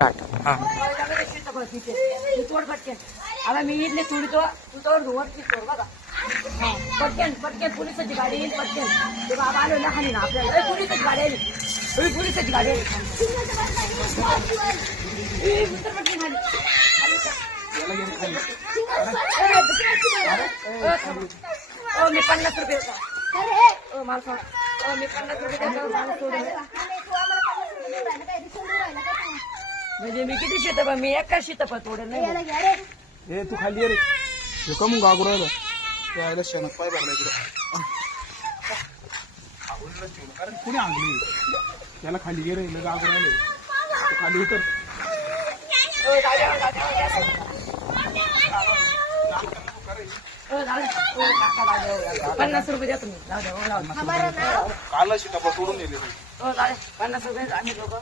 हा. तोड पटकन आता मी इथले सोडतो तू तोड वरती सोड बघा पटकन पटकन पोलिसाची गाडी येईल पटकन ते बाबा आलो ना खाली ना आपल्याला पोलिसाची गाडी आली पोलिसाची गाडी आली उतर पटकन खाली मी 50 रुपये होता मला सोड मी 50 रुपये देतो मला सोडून म्हणजे मी किती शेतप मी एका शेतप तोडलं नाही ए तू खाली ये रे हे का मग गागू राहिलं ते आयला शेणात पाय भरला इकडे कारण कुणी आणली त्याला खाली ये रे गागू राहिले तू खाली उतर 50 रुपये द्या तुम्ही काल शिकापा सोडून दिले 50 रुपये आम्ही लोक